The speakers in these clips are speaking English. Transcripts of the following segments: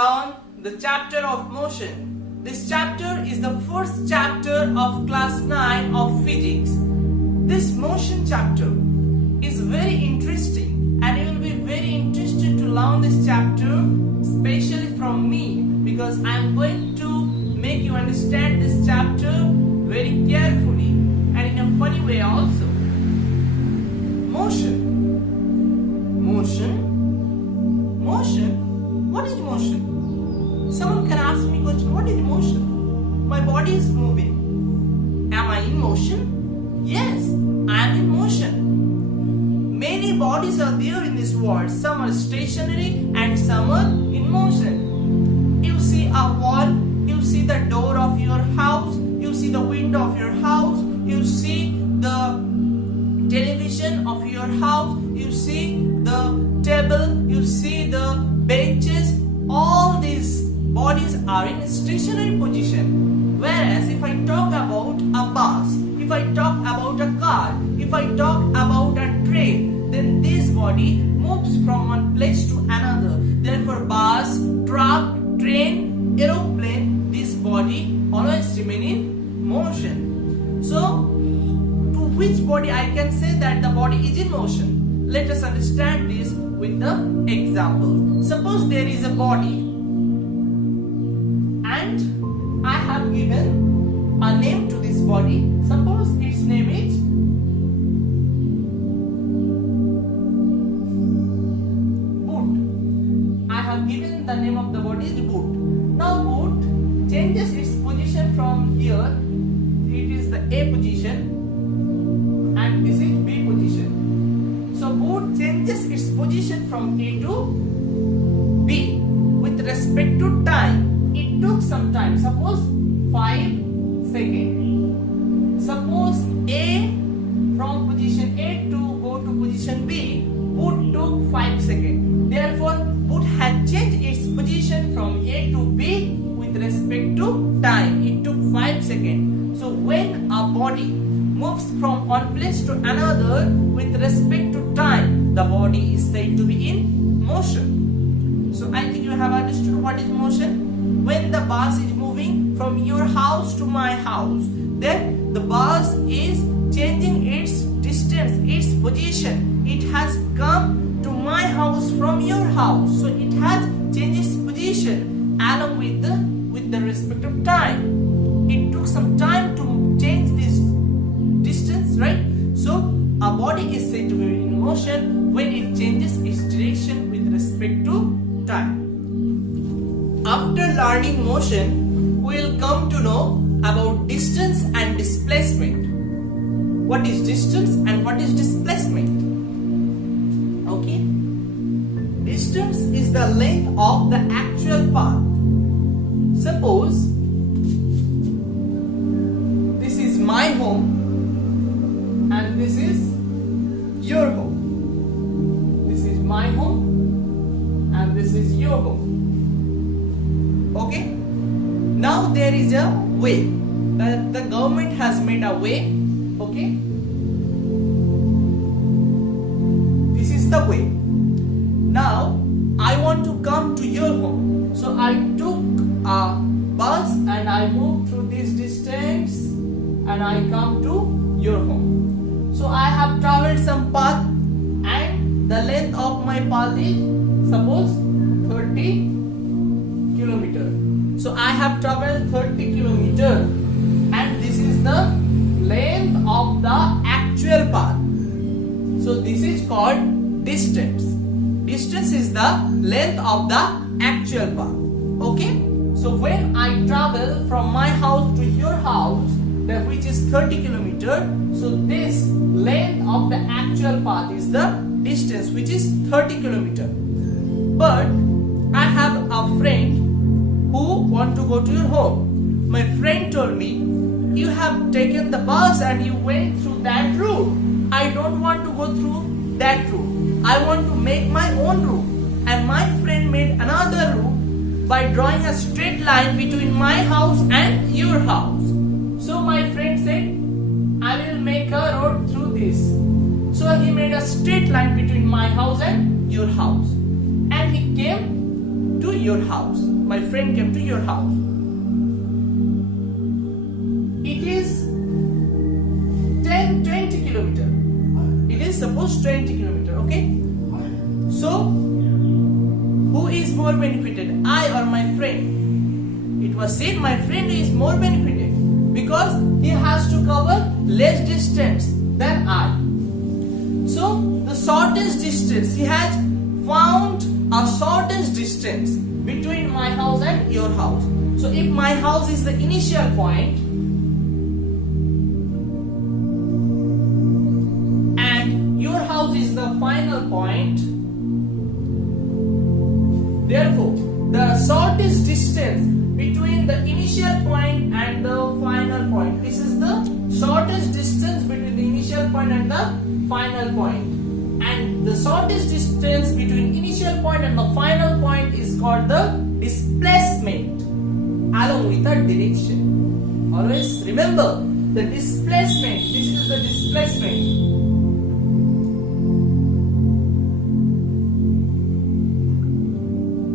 learn the chapter of motion. This chapter is the first chapter of class 9 of physics. This motion chapter is very interesting and you will be very interested to learn this chapter, especially from me, because I am going to make you understand this chapter very carefully and in a funny way also. Motion. What is motion? Someone can ask me question, what is motion? My body is moving. Am I in motion? Yes, I am in motion. Many bodies are there in this world. Some are stationary and some are in motion. You see a wall, you see the door of your house, you see the window of your house, you see the television of your house, you see the table, you see the benches. All these bodies are in a stationary position. Whereas if I talk about a bus, if I talk about a car, if I talk about a train, then this body moves from one place to another. Therefore bus, truck, train, aeroplane, this body always remain in motion. So to which body I can say that the body is in motion? Let us understand this with the example. Suppose there is a body and I have given a name to this body. Suppose its name is boot. I have given the name of the body is boot. Now boot changes its position from here. It is the A position and this is B position. So boot changes its position from A to B with respect to time. It took some time. Suppose 5 seconds. Suppose A from position A to go to position B, boot took 5 seconds. Therefore boot had changed its position from A to B with respect to time. It took 5 seconds. So when a body moves from one place to another with respect to time, the body is said to be in motion. So I think you have understood what is motion. When the bus is moving from your house to my house, then the bus is changing its distance, its position. It has come to my house from your house. So it has changed its position along with the respective time. It took some time to change this distance, right? So a body is said to be in motion when it changes its direction with respect to time. After learning motion, we will come to know about distance and displacement. What is distance and what is displacement? Okay. Distance is the length of the actual path. Suppose this is my home and this is your home. This is my home and this is your home. Okay. Now there is a way. The government has made a way. Okay. This is the way. Now I want to come to your home. So I took a bus and I moved through this distance and I come to your home. So I have traveled some path and the length of my path is suppose 30 kilometers. So I have traveled 30 kilometers and this is the length of the actual path. So this is called distance. Distance is the length of the actual path. Okay. So when I travel from my house to your house, which is 30 kilometers, so this length of the actual path is the distance, which is 30 kilometers. But I have a friend who want to go to your home. My friend told me, you have taken the bus and you went through that route. I don't want to go through that route. I want to make my own route. And my friend made another route by drawing a straight line between my house and your house. So my friend said, I will make a road through this. So he made a straight line between my house and your house. And he came to your house. my friend came to your house. It is 20 kilometer. It is suppose 20 kilometer. Okay. So who is more benefited, I or my friend? It was said my friend is more benefited because he has to cover less distance than I. So the shortest distance, he has found a shortest distance between my house and your house. So if my house is the initial point and your house is the final point, therefore the shortest distance between the initial point and the final point, this is the shortest distance between the initial point and the final point, and the shortest distance between initial point and the final point is called the displacement along with the direction. Always remember the displacement. This is the displacement.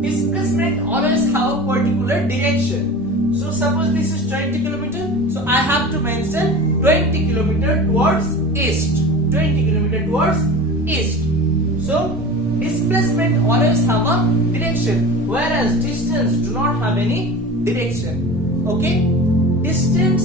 Displacement always have a particular direction. So suppose this is 20 kilometer, so I have to mention 20 kilometer towards east. 20 kilometer towards east. So displacement always have a direction, whereas distance do not have any direction. Okay, distance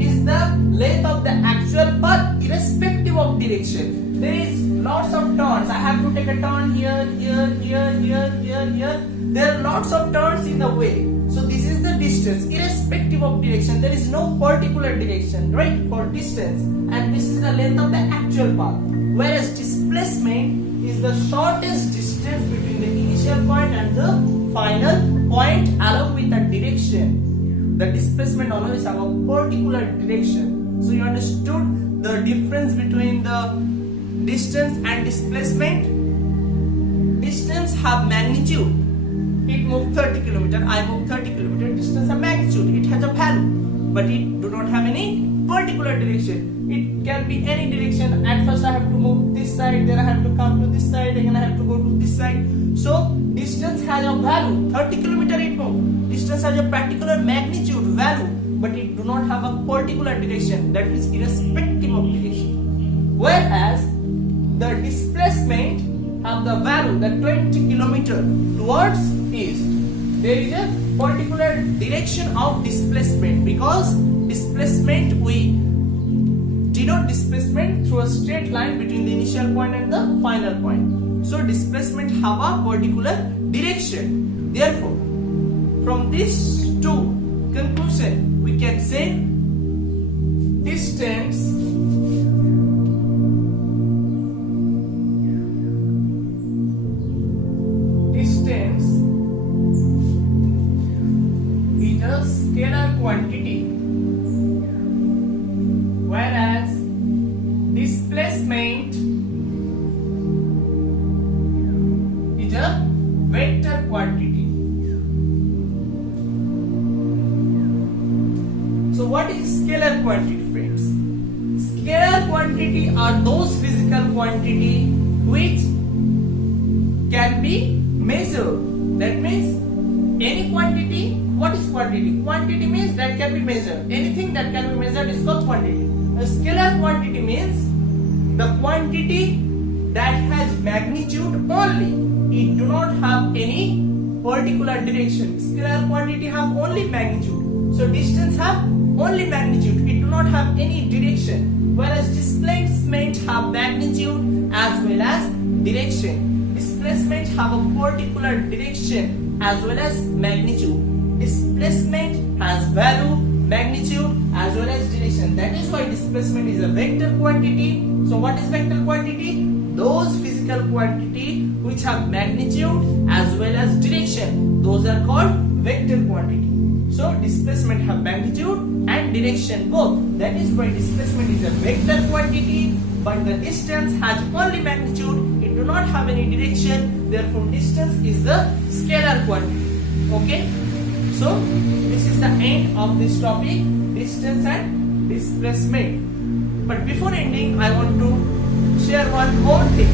is the length of the actual path irrespective of direction. There is lots of turns. I have to take a turn here, here, here, here, here, here. There are lots of turns in the way. So this is the distance irrespective of direction. There is no particular direction, right, for distance, and this is the length of the actual path. Whereas displacement is the shortest distance between the initial point and the final point along with the direction. The displacement always have a particular direction. So you understood the difference between the distance and displacement. Distance have magnitude. It moves 30 km, I move 30 km. Distance have magnitude. It has a value, but it do not have any particular direction. It can be any direction. At first I have to move this side, then I have to come to this side, again I have to go to this side. So distance has a value. 30 km it moves. Distance has a particular magnitude value, but it do not have a particular direction. That is irrespective of direction. Whereas the displacement have the value, the 20 km towards east. There is a particular direction of displacement, because displacement, we denote displacement through a straight line between the initial point and the final point. So displacement have a particular direction. Therefore, from this two conclusion, we can say distance is a scalar quantity, whereas displacement is a vector quantity. So what is scalar quantity, friends? Scalar quantity are those physical quantity which can be measured. That means any quantity. What is quantity? Quantity means that can be measured. Anything that can be measured is called quantity. A scalar quantity means the quantity that has magnitude only. It do not have any particular direction. Scalar quantity have only magnitude. So distance have only magnitude. It do not have any direction. Whereas displacement have magnitude as well as direction. Displacement have a particular direction as well as magnitude. Displacement has value, magnitude as well as direction. That is why displacement is a vector quantity. So what is vector quantity? Those physical quantity which have magnitude as well as direction. Those are called vector quantity. So displacement have magnitude and direction both. That is why displacement is a vector quantity, but the distance has only magnitude. It do not have any direction. Therefore distance is the scalar quantity. Okay. So this is the end of this topic, distance and displacement. But before ending, I want to share one more thing.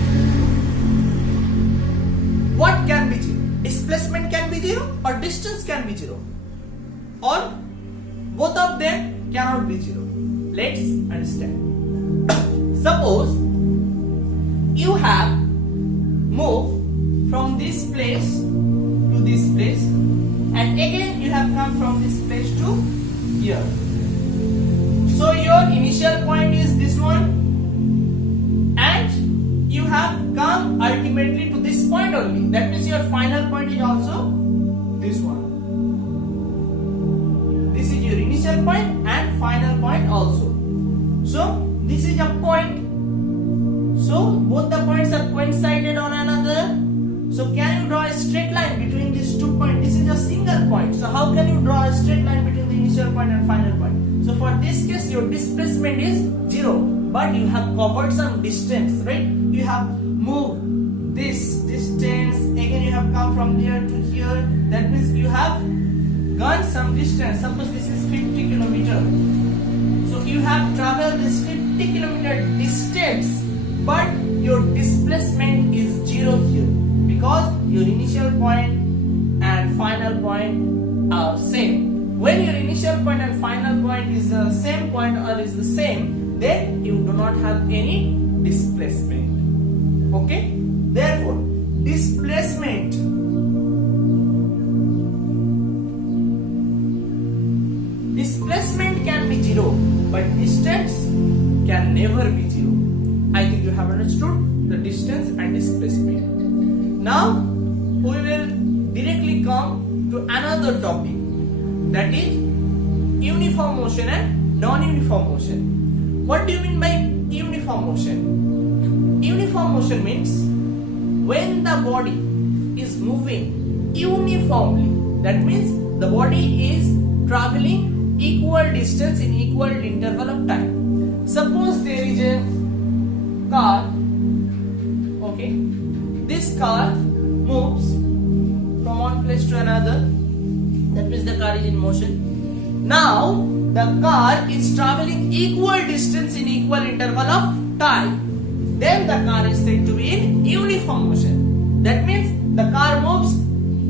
What can be displacement? displacement can be 0 or distance can be 0, or both of them cannot be 0. Let's understand. Suppose you have moved from this place to this place, and again you have come from this place to here. So your initial point is this one, and you have come ultimately to this point only. That means your final point is also this one. This is your initial point and final point also. So this is a point. So both the points are coincided on another. So can you draw a straight line between these 2 points? This is a single point. So how can you draw a straight line between the initial point and final point? So for this case, your displacement is 0, but you have covered some distance, right? You have moved this distance, again you have come from here to here. That means you have gone some distance. Suppose this is 50 kilometers. So you have traveled this 50 kilometer distance, but your displacement is 0 here, because your initial point and final point are same. When your initial point and final point is the same point or is the same, then you do not have any displacement. Okay? Therefore, displacement can be 0, but distance can never be 0. I think you have understood the distance and displacement. Now we will directly come to another topic, that is uniform motion and non-uniform motion. What do you mean by uniform motion? Uniform motion means when the body is moving uniformly. That means the body is traveling equal distance in equal interval of time. Suppose there is a car, okay, this car moves from one place to another, that means the car is in motion. Now the car is traveling equal distance in equal interval of time, then the car is said to be in uniform motion. That means the car moves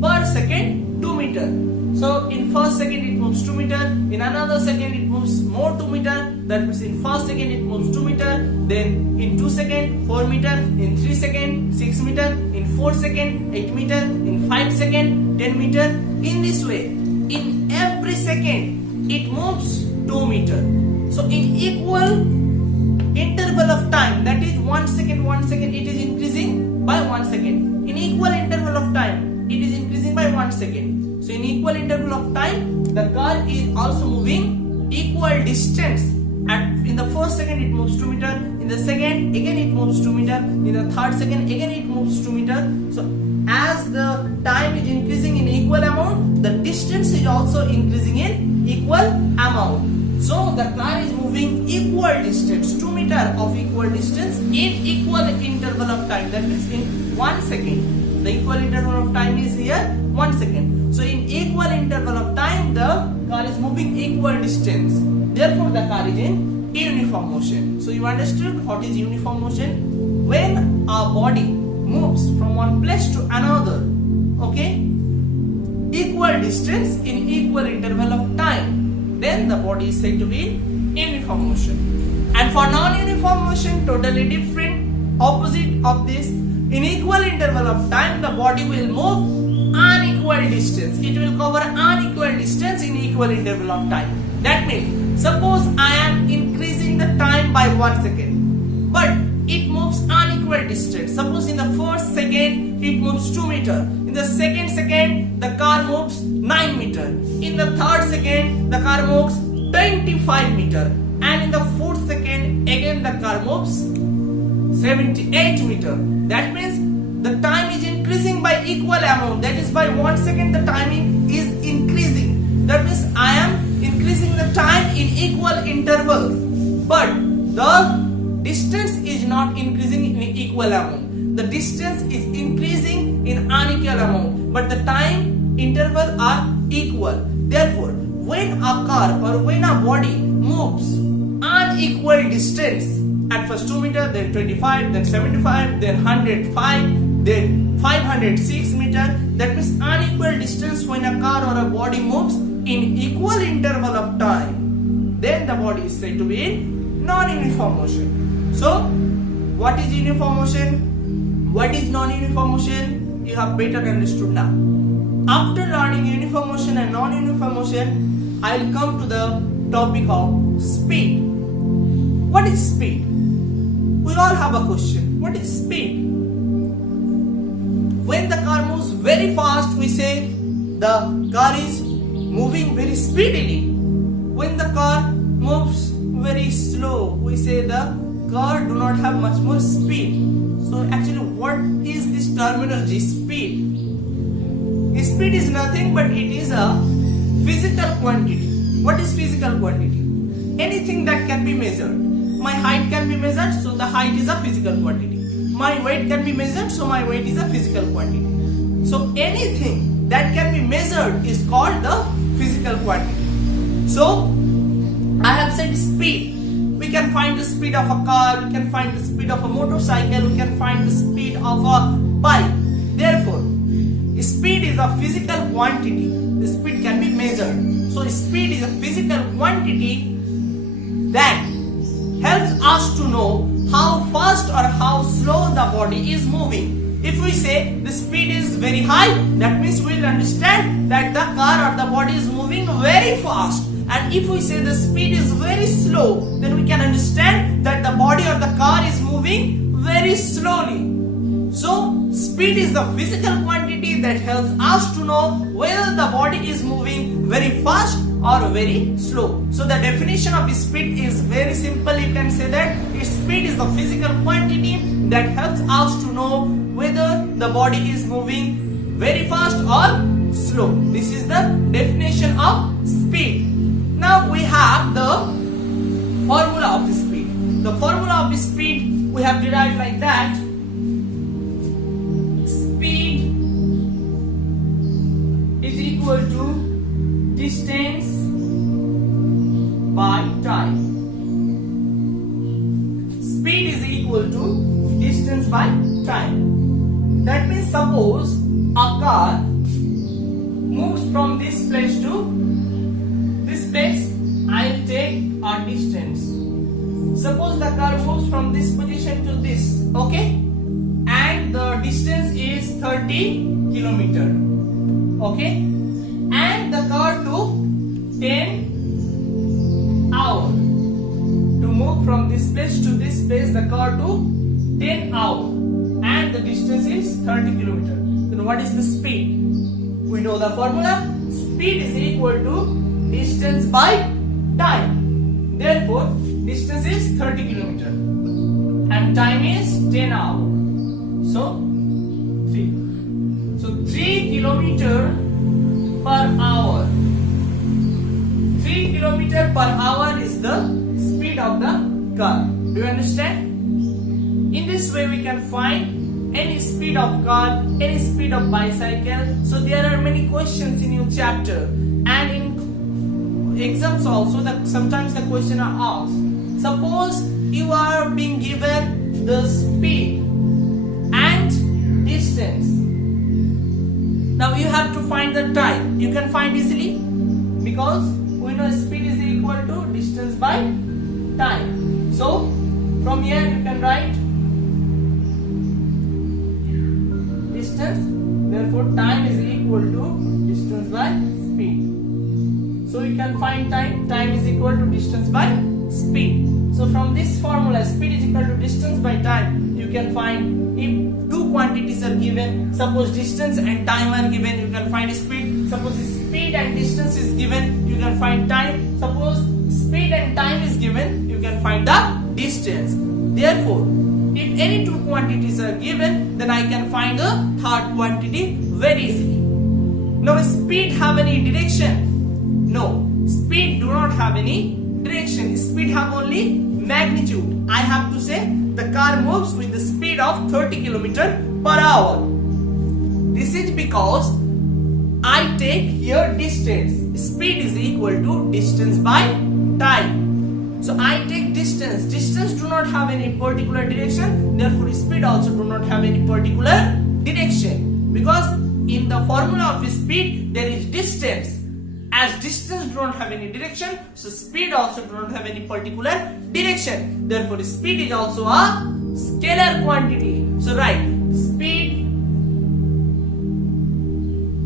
per second 2 meters. So in first second it moves 2 meters, in another second it moves more 2 meters. That means in first second it moves 2 meters, then in 2 seconds 4 meters, in 3 seconds 6 meters, in 4 seconds 8 meters, in 5 seconds 10 meters. In this way, in every second it moves 2 meters. So in equal interval of time, that is 1 second, 1 second, it is increasing by 1 second. In equal interval of time, it is increasing by 1 second. So in equal interval of time, the car is also moving equal distance. And in the first second it moves 2 meters, in the second again it moves 2 meters, in the third second again it moves 2 meters. So as the time is increasing in equal amount, the distance is also increasing in equal amount. So the car is moving equal distance, 2 meters of equal distance in equal interval of time. That means in 1 second. The equal interval of time is here 1 second. So in equal interval of time, the car is moving equal distance. Therefore, the car is in uniform motion. So you understood what is uniform motion? When our body moves from one place to another, okay, equal distance in equal interval of time, then the body is said to be in uniform motion. And for non-uniform motion, totally different, opposite of this. In equal interval of time, the body will move unequal distance. It will cover unequal distance in equal interval of time. That means, suppose I am increasing the time by 1 second, but it moves unequal distance. Suppose in the first second it moves 2 meters. In the second second the car moves 9 meters. In the third second the car moves 25 meters. And in the fourth second again the car moves 78 meters. That means the time is increasing by equal amount. That is, by 1 second the timing is increasing. That means I am increasing the time in equal intervals, but the distance is not increasing in equal amount. The distance is increasing in unequal amount, but the time interval are equal. Therefore, when a car or when a body moves unequal distance, at first 2 meters, then 25, then 75, then 105, then 506 meters, kilometer. That means unequal distance when a car or a body moves in equal interval of time. Then the body is said to be in non-uniform motion. So, what is uniform motion? What is non-uniform motion? You have better understood now. After learning uniform motion and non-uniform motion, I will come to the topic of speed. What is speed? We all have a question. What is speed? When the car moves very fast, we say the car is moving very speedily. When the car moves very slow, we say the car do not have much more speed. So actually, what is this terminology, speed? Speed is nothing but it is a physical quantity. What is physical quantity? Anything that can be measured. My height can be measured, so the height is a physical quantity. My weight can be measured, so my weight is a physical quantity. So anything that can be measured is called the physical quantity. So I have said speed. We can find the speed of a car, we can find the speed of a motorcycle, we can find the speed of a bike. Therefore, speed is a physical quantity. The speed can be measured. So speed is a physical quantity that helps us to know how fast or how slow the body is moving. If we say the speed is very high, that means we will understand that the car or the body is moving very fast. And if we say the speed is very slow, then we can understand that the body or the car is moving very slowly. So, speed is the physical quantity that helps us to know whether the body is moving very fast or very slow. So, the definition of speed is very simple. You can say that speed is the physical quantity that helps us to know whether the body is moving very fast or slow. This is the definition of speed. Now, we have the formula of speed. The formula of speed we have derived like that. Speed is equal to distance by time. Speed is equal to distance by time. That means suppose a car moves from this place to this place, I'll take a distance. Suppose the car moves from this position to this, okay? And the distance is 30 kilometer, okay? And the car took 10 hours to move from this place to this place. The car took 10 hours and the distance is 30 kilometer. Then what is the speed? We know the formula. Speed is equal to distance by time. Therefore, distance is 30 kilometer and time is 10 hours. So 3. So 3 kilometer per hour. 3 kilometer per hour is the speed of the car. Do you understand? In this way we can find any speed of car, any speed of bicycle. So there are many questions in your chapter, and in exams also that sometimes the question are asked. Suppose you are being given the speed and distance. Now you have to find the time. You can find easily because we know speed is equal to distance by time. So from here you can write distance. Therefore time is equal to distance by speed. So you can find time. Time is equal to distance by speed. So from this formula, speed is equal to distance by time, you can find if two quantities are given, suppose distance and time are given, you can find speed. Suppose speed and distance is given, you can find time. Suppose speed and time is given, you can find the distance. Therefore, if any two quantities are given, then I can find the third quantity very easily. Now, speed have any direction? No, speed do not have any direction. Speed have only magnitude. I have to say the car moves with the speed of 30 km per hour. This is because I take here distance. Speed is equal to distance by time. So I take distance. Distance do not have any particular direction. Therefore speed also do not have any particular direction. Because in the formula of speed there is distance. As distance do not have any direction, so speed also do not have any particular direction. Therefore, speed is also a scalar quantity. So write, speed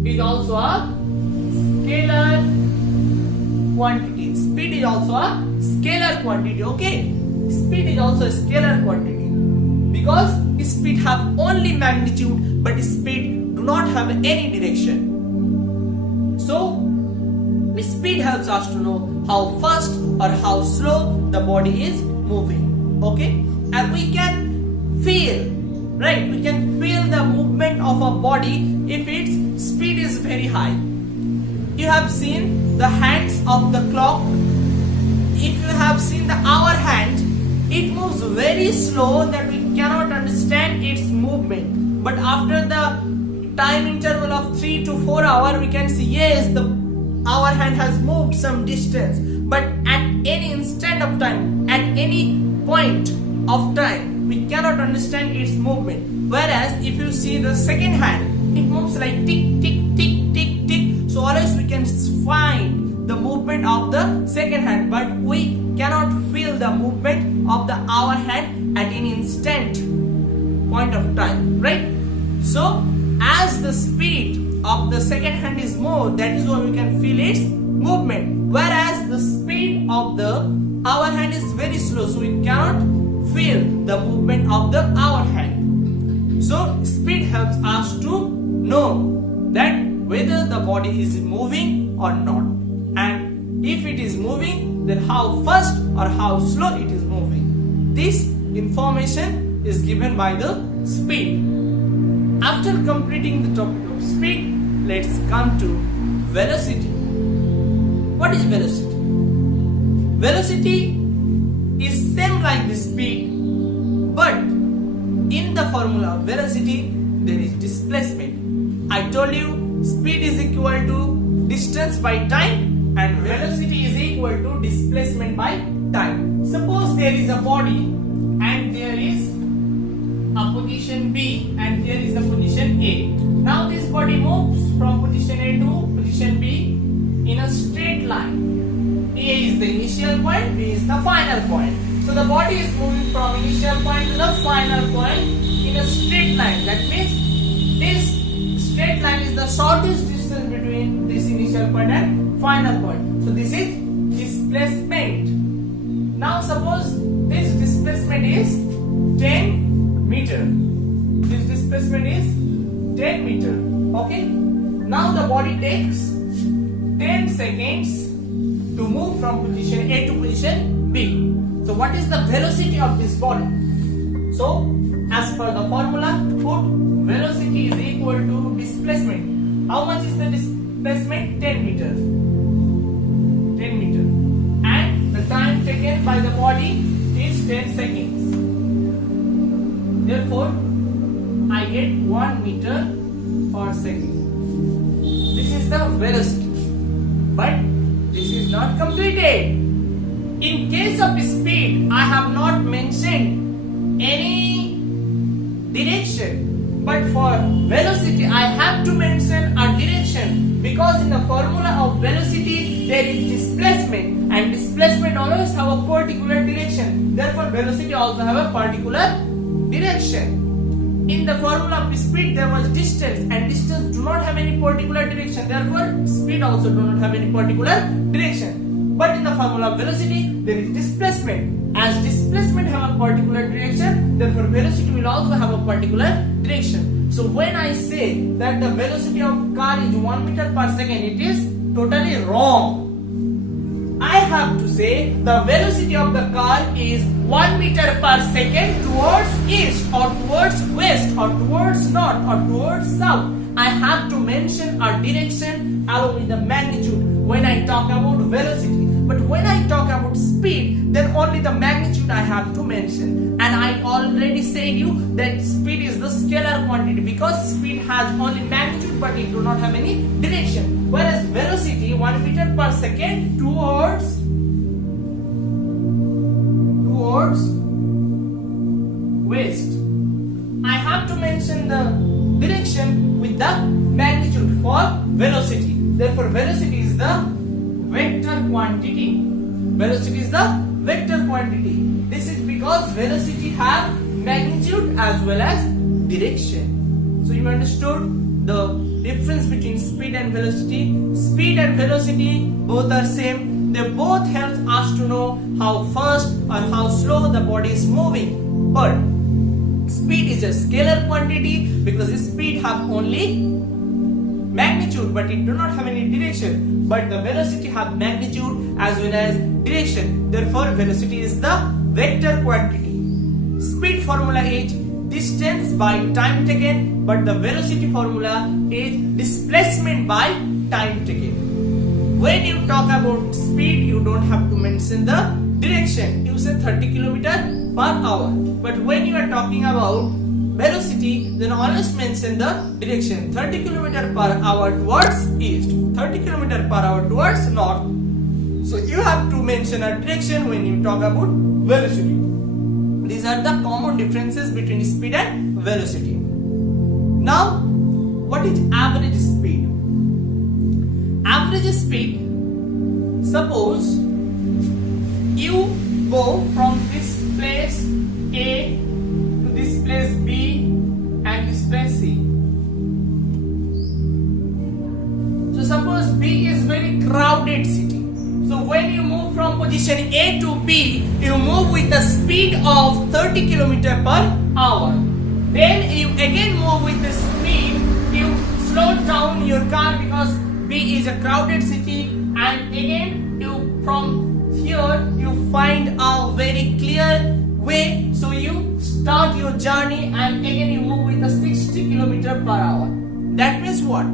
is also a scalar quantity. Speed is also a scalar quantity. Okay, speed is also a scalar quantity because speed have only magnitude, but speed do not have any direction. So speed helps us to know how fast or how slow the body is moving. Okay, and we can feel, right? We can feel the movement of a body if its speed is very high. You have seen the hands of the clock. If you have seen the hour hand, it moves very slow that we cannot understand its movement. But after the time interval of 3 to 4 hours, we can see yes, the hour hand has moved some distance. But at any instant of time, at any point of time, we cannot understand its movement. Whereas if you see the second hand, it moves like tick, tick, tick, tick, tick. So always we can find the movement of the second hand, but we cannot feel the movement of the hour hand at any instant point of time, right? So as the speed of the second hand is more, that is why we can feel its movement. Whereas the speed of the hour hand is very slow, so we cannot feel the movement of the hour hand. So speed helps us to know that whether the body is moving or not, and if it is moving, then how fast or how slow it is moving. This information is given by the speed. After completing the topic of speed, let's come to velocity. What is velocity? Velocity is same like the speed, but in the formula of velocity there is displacement. I told you speed is equal to distance by time and velocity is equal to displacement by time. Suppose there is a body and there is a position B and here is the position A. Now this body moves from position A to position B in a straight line. A is the initial point, B is the final point. So the body is moving from initial point to the final point in a straight line. That means this straight line is the shortest distance between this initial point and final point. So this is displacement. Now suppose this displacement is 10 meter. This displacement is 10 meter. Okay. Now the body takes 10 seconds to move from position A to position B. So what is the velocity of this body? So as per the formula, put velocity is equal to displacement. How much is the displacement? 10 meter. 10 meter. And the time taken by the body is 10 seconds. Therefore, I get 1 meter per second. This is the velocity. But this is not completed. In case of speed, I have not mentioned any direction. But for velocity, I have to mention a direction. Because in the formula of velocity, there is displacement. And displacement always have a particular direction. Therefore, velocity also have a particular direction. In the formula of speed, there was distance, and distance do not have any particular direction. Therefore, speed also do not have any particular direction. But in the formula of velocity, there is displacement. As displacement have a particular direction, therefore velocity will also have a particular direction. So when I say that the velocity of car is 1 meter per second, it is totally wrong. I have to say the velocity of the car is 1 meter per second towards east or towards west or towards north or towards south. I have to mention a direction along with the magnitude when I talk about velocity. But when I talk about speed, then only the magnitude I have to mention. And I already said you that speed is the scalar quantity because speed has only magnitude but it do not have any direction. Whereas velocity 1 meter per second towards west. I have to mention the direction with the magnitude for velocity. Therefore, velocity is the vector quantity. Velocity is the vector quantity. This is because velocity have magnitude as well as direction. So you understood the difference between speed and velocity. Speed and velocity both are same. They both help us to know how fast or how slow the body is moving. But speed is a scalar quantity because speed have only magnitude but it do not have any direction. But the velocity have magnitude as well as direction. Therefore, velocity is the vector quantity. Speed formula is distance by time taken, but the velocity formula is displacement by time taken. When you talk about speed, you don't have to mention the direction. You say 30 km per hour. But when you are talking about velocity, then always mention the direction. 30 km per hour towards east, 30 km per hour towards north. So you have to mention a direction when you talk about velocity. These are the common differences between speed and velocity. Now, what is average speed? Average speed, suppose you go from this place A to this place B and this place C. So suppose B is very crowded city. So when you move from position A to B, you move with a speed of 30 km per hour. Then you again move with the speed, you slow down your car because B is a crowded city, and again you from here you find a very clear way. So you start your journey and again you move with a 60 km per hour. That means what?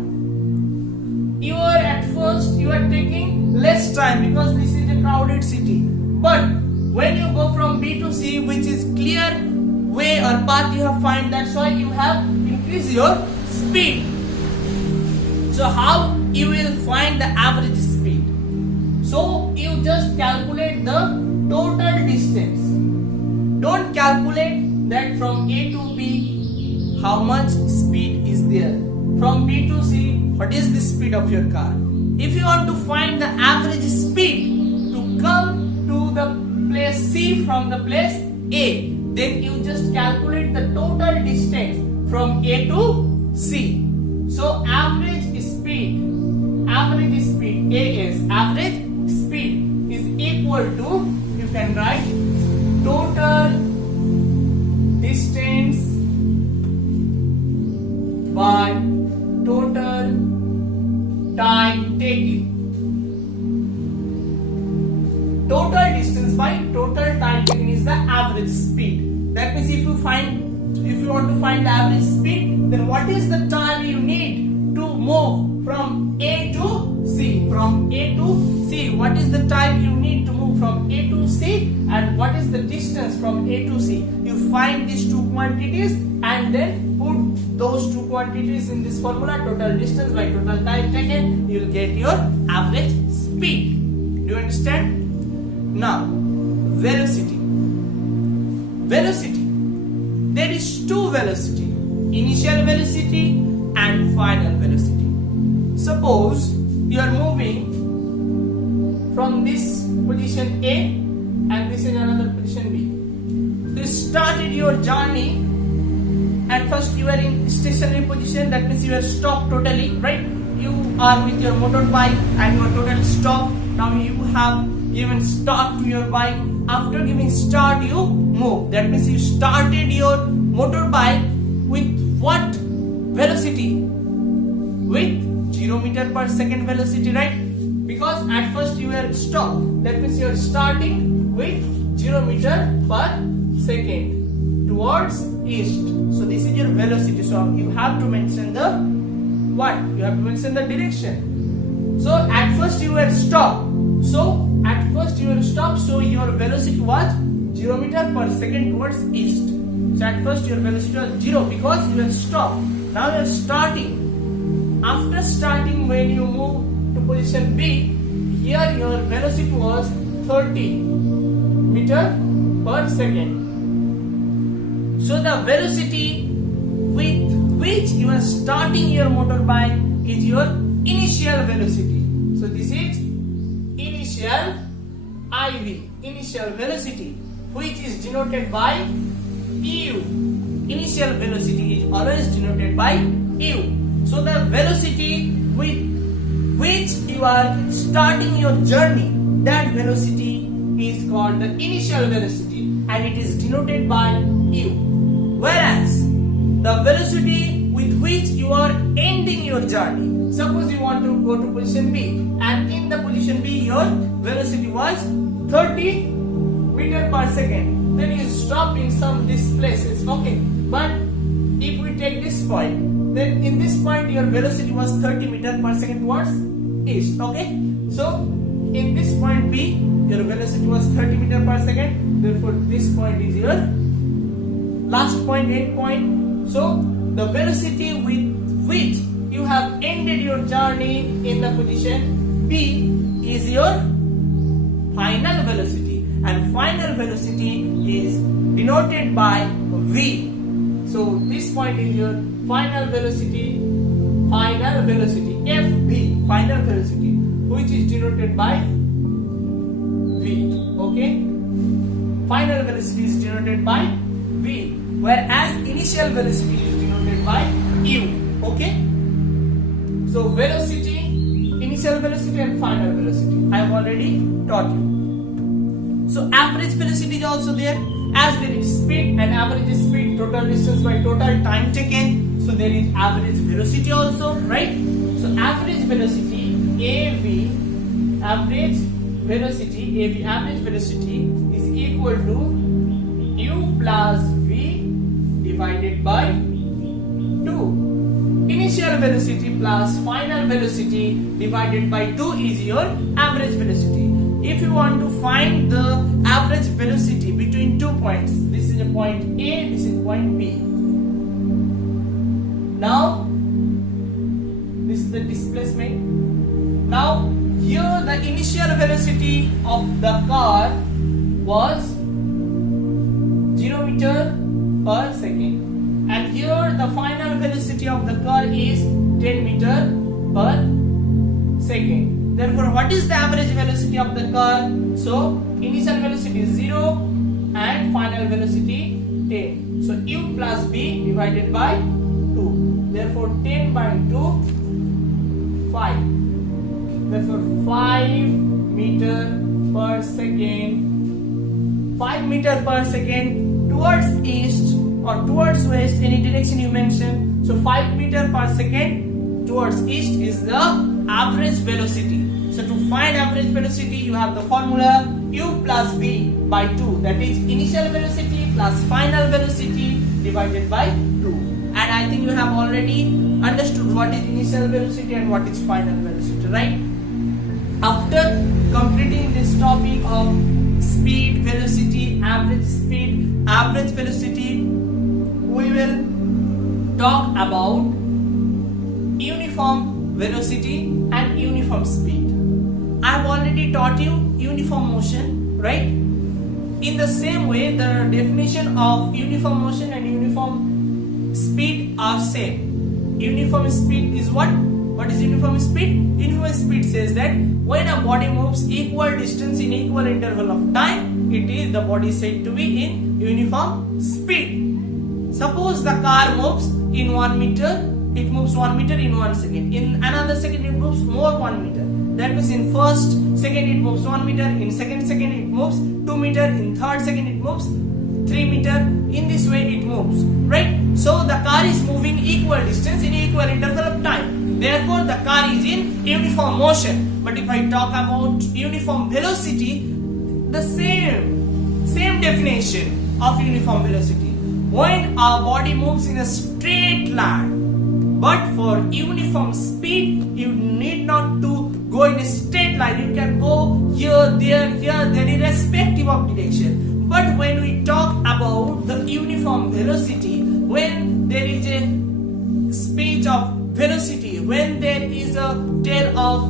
You are at first you are taking less time because this is a crowded city. But when you go from B to C, which is clear way or path you have find, that's why you have increased your speed. So how you will find the average speed? So you just calculate the total distance. Don't calculate that from A to B how much speed is there. From B to C, what is the speed of your car? If you want to find the average speed to come to the place C from the place A, then you just calculate the total distance from A to C. So average speed A is average speed is equal to, you can write total distance by total time taken. Total distance by total time taken is the average speed. That means if you want to find the average speed, then what is the time you need to move from A to C? From A to C, what is the time you need to move from A to C, and what is the distance from A to C? You find these two quantities and then put those two quantities in this formula, total distance by total time taken, you will get your average speed. Do you understand? Now, velocity. Velocity. There is two velocity, initial velocity and final velocity. Suppose you are moving from this position A and this is another position B. You started your journey and first you are in stationary position, that means you are stopped totally, right? You are with your motorbike and you are totally stopped. Now you have given start to your bike. After giving start, you move. That means you started your motorbike with what velocity? With 0 meter per second velocity, right? Because at first you were stopped. That means you are starting with 0 meter per second towards east. So this is your velocity. So you have to mention the what? You have to mention the direction. So at first you were stopped. So your velocity was 0 meter per second towards east. So at first your velocity was 0 because you were stopped. Now you are starting. After starting, when you move to position B, here your velocity was 30 meter per second. So the velocity with which you are starting your motorbike is your initial velocity. So this is initial IV, initial velocity, which is denoted by u. Initial velocity is always denoted by u. So the velocity with which you are starting your journey, that velocity is called the initial velocity and it is denoted by u. Whereas the velocity with which you are ending your journey, suppose you want to go to position B and in the position B your velocity was 30 meter per second, then you stop in some these places, okay, but if we take this point, then in this point your velocity was 30 meter per second towards east, okay. So in this point B your velocity was 30 meter per second, therefore this point is your last point, end point. So the velocity with which you have ended your journey in the position B is your final velocity, and final velocity is denoted by V. So this point is your final velocity FV, final velocity, which is denoted by V, okay. Final velocity is denoted by V, whereas initial velocity is denoted by U, okay. So velocity, initial velocity and final velocity I have already taught you. So average velocity is also there, as there is speed and average speed, total distance by total time taken. So there is average velocity also, right? So average velocity AV, average velocity is equal to U plus V divided by 2. Initial velocity plus final velocity divided by 2 is your average velocity. If you want to find the average velocity between 2 points, this is a point A, this is point B. Now, this is the displacement. Now, here the initial velocity of the car was 0 meter per second, and here the final velocity of the car is 10 meter per second. Therefore, what is the average velocity of the car? So, initial velocity is 0 and final velocity 10. So, U plus B divided by 2. Therefore, 10 by 2, 5. Therefore, 5 meter per second. 5 meter per second towards east or towards west, any direction you mention. So, 5 meter per second towards east is the average velocity. So to find average velocity, you have the formula U plus V by 2, that is initial velocity plus final velocity divided by 2. And I think you have already understood what is initial velocity and what is final velocity, right? After completing this topic of speed, velocity, average velocity, we will talk about uniform velocity and uniform speed. I have already taught you uniform motion, right? In the same way, the definition of uniform motion and uniform speed are same. Uniform speed is what? What is uniform speed? Uniform speed says that when a body moves equal distance in equal interval of time, it is the body said to be in uniform speed. Suppose the car moves in 1 meter, it moves 1 meter in 1 second. In another second, it moves more 1 meter. That means in first second it moves 1 meter, in second it moves 2 meter, in third second it moves 3 meter. In this way it moves, right? So the car is moving equal distance in equal interval of time. Therefore the car is in uniform motion. But if I talk about uniform velocity, the same definition of uniform velocity. When a body moves in a straight line, but for uniform speed, you need not to go in a straight line. You can go here, there, irrespective of direction. But when we talk about the uniform velocity, when there is a speed of velocity, when there is a tail of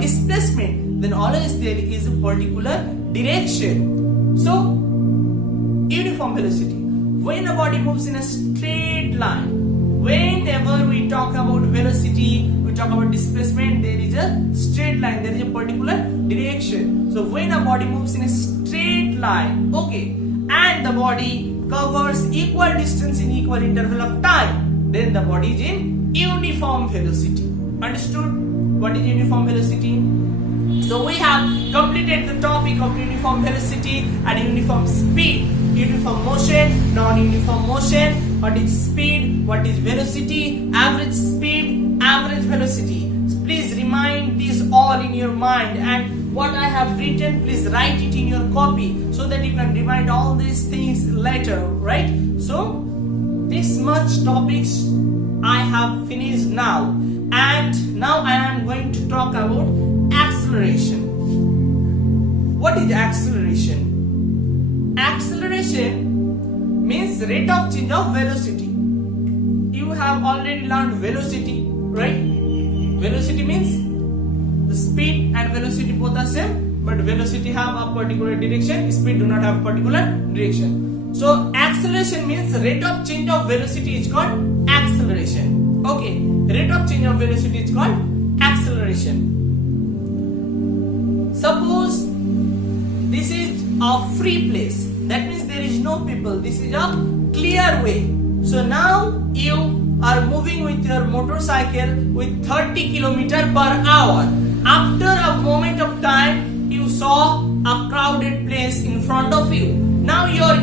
displacement, then always there is a particular direction. So, uniform velocity. when a body moves in a straight line, whenever we talk about velocity, we talk about displacement, there is a straight line, there is a particular direction. So when a body moves in a straight line, okay, and the body covers equal distance in equal interval of time, then the body is in uniform velocity. Understood? What is uniform velocity? So we have completed the topic of uniform velocity and uniform speed, uniform motion, non-uniform motion, what is speed, what is velocity, average speed, average velocity. Please remind this all in your mind, and what I have written, please write it in your copy so that you can remind all these things later, right? So this much topics I have finished now, and now I am going to talk about acceleration. What is acceleration? Acceleration means rate of change of velocity. You have already learned velocity, right? Velocity means the speed and velocity both are same, but velocity have a particular direction, speed do not have particular direction. So acceleration means rate of change of velocity is called acceleration. Okay, rate of change of velocity is called acceleration. Suppose this is a free place, that means there is no people, this is a clear way. So now you are moving with your motorcycle with 30 km per hour. After a moment of time, you saw a crowded place in front of you. Now your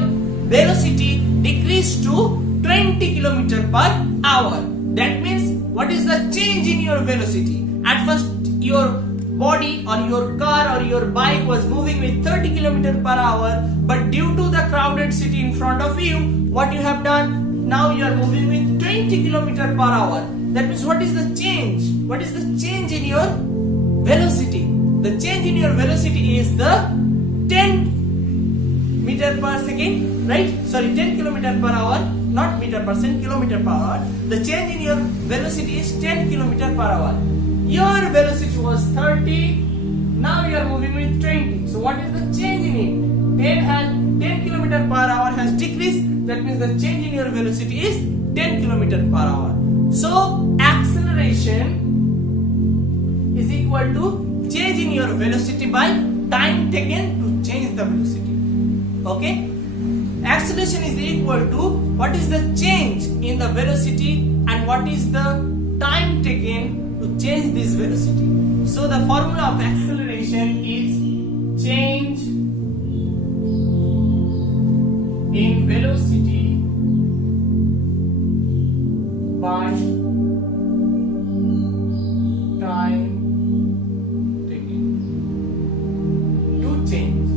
velocity decreased to 20 km per hour. That means what is the change in your velocity? At first your body or your car or your bike was moving with 30 km per hour, but due to the crowded city in front of you, what you have done? Now you are moving with 20 km per hour. That means what is the change? What is the change in your velocity? The change in your velocity is the 10 meter per second, right? Sorry, 10 km per hour, not meter per second, kilometer per hour. The change in your velocity is 10 km per hour. Your velocity was 30, now you are moving with 20. So what is the change in it? 10 km per hour has decreased, that means the change in your velocity is 10 km per hour. So acceleration is equal to change in your velocity by time taken to change the velocity. Okay? Acceleration is equal to what is the change in the velocity and what is the time taken to change this velocity. So the formula of acceleration is change in velocity by time taken to change.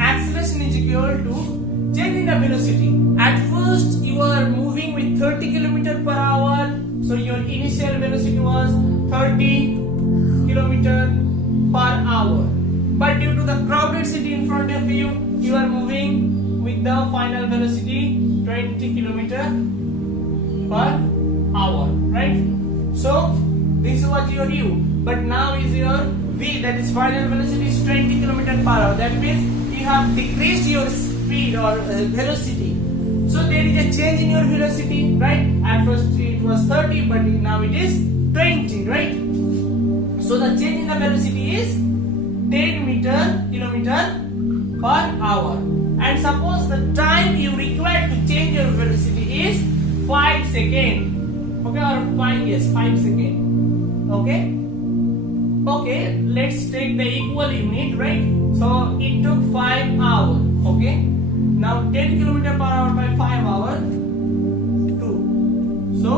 Acceleration is equal to change in the velocity. At first you are moving with 30 km per hour, so your initial velocity was 30 km per hour. But due to the crowded city in front of you, you are moving with the final velocity 20 km per hour, right? So this was your u, but now is your v, that is final velocity is 20 km per hour. That means you have decreased your speed or velocity. So there is a change in your velocity, right? At first it was 30, but now it is 20, right? So the change in the velocity is 10 kilometer per hour. And suppose the time you require to change your velocity is 5 seconds. Okay, or 5 seconds. Okay? Okay, let's take the equal unit, right? So it took 5 hours. Okay? Now 10 km per hour by 5 hours, 2. So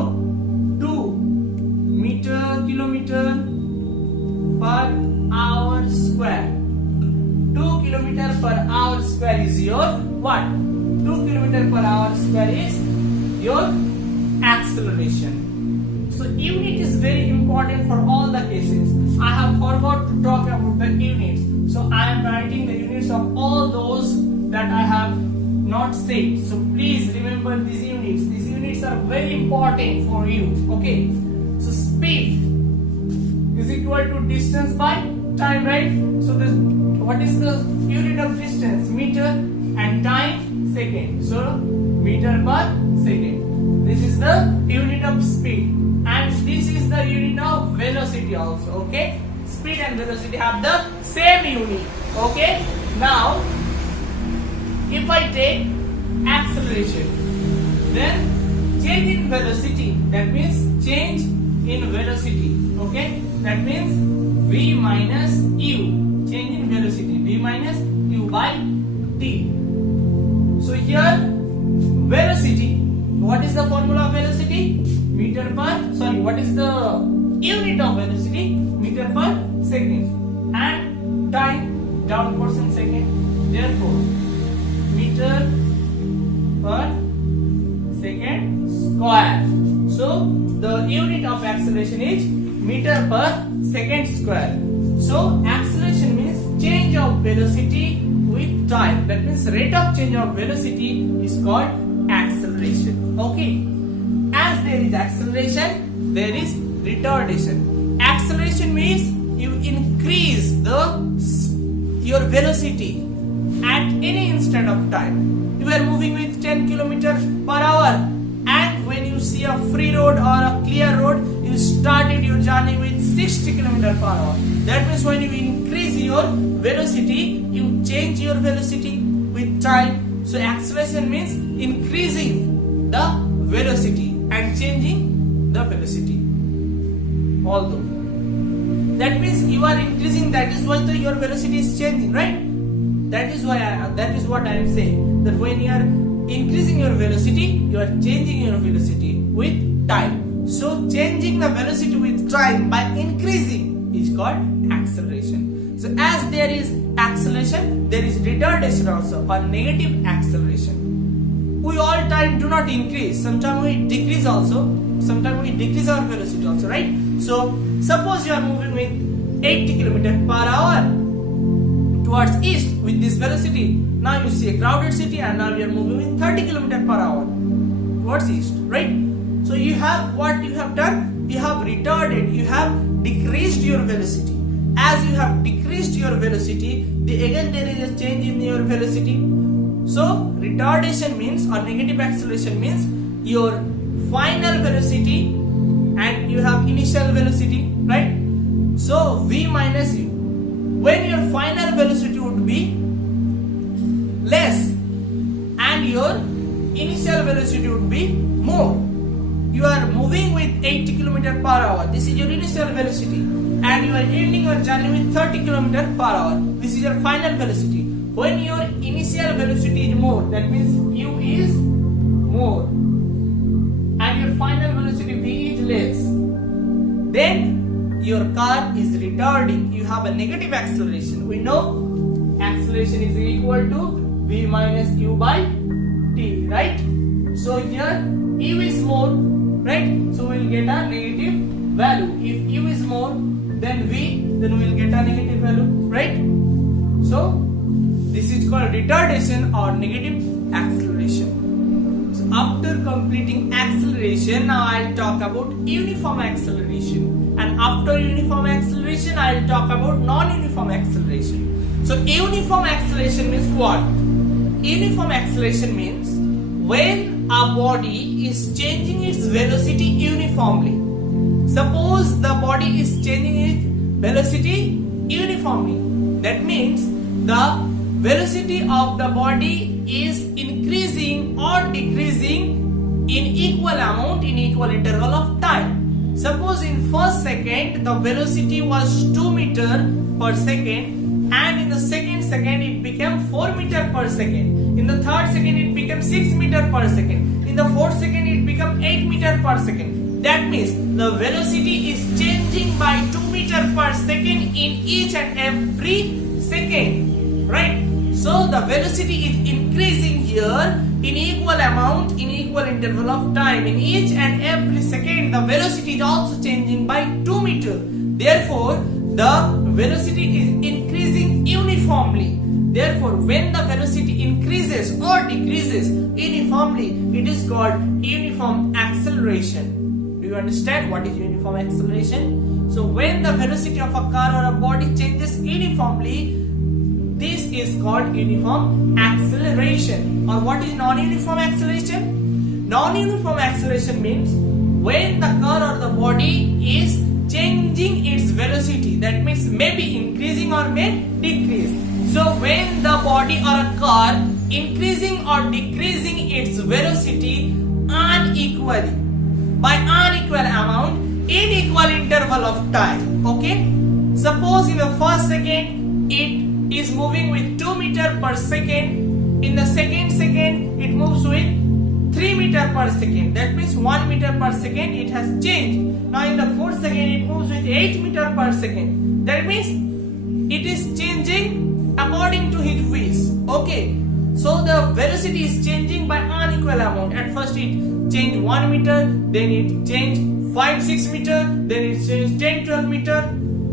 2 kilometer per hour square. 2 km per hour square is your what? 2 km per hour square is your acceleration. So unit is very important for all the cases. I have forgot to talk about the units. So I am writing the units of all those that I have not said. So please remember these units. These units are very important for you. Okay. So speed is equal to distance by time, right? So this, what is the unit of distance? Meter and time second. So meter per second. This is the unit of speed, and this is the unit of velocity also. Okay, speed and velocity have the same unit. Okay, now if I take acceleration, then change in velocity, that means change in velocity. Okay, that means v minus u, change in velocity, v minus u by t. So here velocity, what is the formula of velocity? Meter per, sorry, what is the unit of velocity? Meter per second, and time down percent second. Therefore meter per second square. So the unit of acceleration is meter per second square. So acceleration means change of velocity with time. That means rate of change of velocity is called acceleration. Okay. As there is acceleration, there is retardation. Acceleration means you increase your velocity at any instant of time. You are moving with 10 km per hour, and when you see a free road or a clear road, you started your journey with 60 km per hour. That means when you increase your velocity, you change your velocity with time. So acceleration means increasing the velocity and changing the velocity. Although that means you are increasing, that is why your velocity is changing, right? That is why that is what I am saying, that when you are increasing your velocity, you are changing your velocity with time. So changing the velocity with time by increasing is called acceleration. So as there is acceleration, there is retardation also, or negative acceleration. We all time do not increase, sometimes we decrease also, sometimes we decrease our velocity also, right? So suppose you are moving with 80 km per hour towards east with this velocity. Now you see a crowded city, and now you are moving with 30 km per hour towards east, right? So you have, what you have done? You have retarded, you have decreased your velocity. As you have decreased your velocity, again there is a change in your velocity. So retardation means, or negative acceleration means, your final velocity and you have initial velocity, right? So v minus u, when your final velocity would be less and your initial velocity would be more. You are moving with 80 km per hour, this is your initial velocity, and you are ending your journey with 30 km per hour, this is your final velocity. When your initial velocity is more, that means u is more, and your final velocity v is less, then your car is retarding, you have a negative acceleration. We know acceleration is equal to v minus u by t, right? So here u is more, right? So we will get a negative value. If u is more than v, then we will get a negative value, right? So this is called retardation or negative acceleration. So after completing acceleration, now I will talk about uniform acceleration, and after uniform acceleration I will talk about non-uniform acceleration. So uniform acceleration means what? Uniform acceleration means when a body is changing its velocity uniformly. Suppose the body is changing its velocity uniformly, that means the velocity of the body is increasing or decreasing in equal amount in equal interval of time. Suppose in first second the velocity was 2 meter per second, and in the second it became 4 meter per second. In the third second it became 6 meter per second. In the fourth second it became 8 meter per second. That means the velocity is changing by 2 meter per second in each and every second, right? So the velocity is increasing here in equal amount in equal interval of time. In each and every second the velocity is also changing by 2 meter. Therefore the velocity is increasing uniformly. Therefore when the velocity increases or decreases uniformly, it is called uniform acceleration. Do you understand what is uniform acceleration? So when the velocity of a car or a body changes uniformly, this is called uniform acceleration. Or what is non-uniform acceleration? Non-uniform acceleration means when the car or the body is changing its velocity. That means maybe increasing or may decrease. So when the body or a car increasing or decreasing its velocity unequally by unequal amount in equal interval of time. Okay, suppose in the first second it is moving with 2 meter per second, in the second second it moves with 3 meter per second. That means 1 meter per second it has changed. Now in the fourth second it moves with 8 meter per second. That means it is changing according to his wish. Okay, so the velocity is changing by unequal amount. At first it changed 1 meter, then it changed 5-6 meter, then it changed 10-12 meter.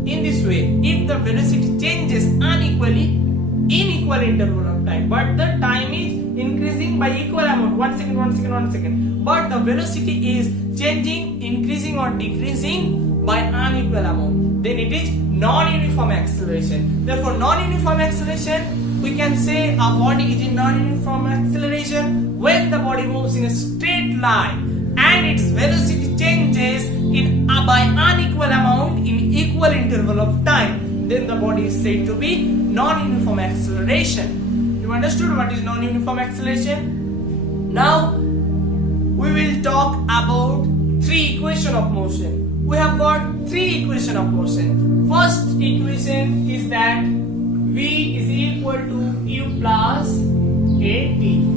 In this way, if the velocity changes unequally in equal interval of time, but the time is increasing by equal amount, 1 second, 1 second, 1 second, but the velocity is changing, increasing or decreasing by unequal amount, then it is non-uniform acceleration. Therefore, non-uniform acceleration, we can say a body is in non-uniform acceleration when the body moves in a straight line and its velocity changes in by unequal amount in equal interval of time, then the body is said to be non-uniform acceleration. You understood what is non-uniform acceleration? Now we will talk about three equation of motion. We have got three equation of motion. First equation is that v is equal to u plus at.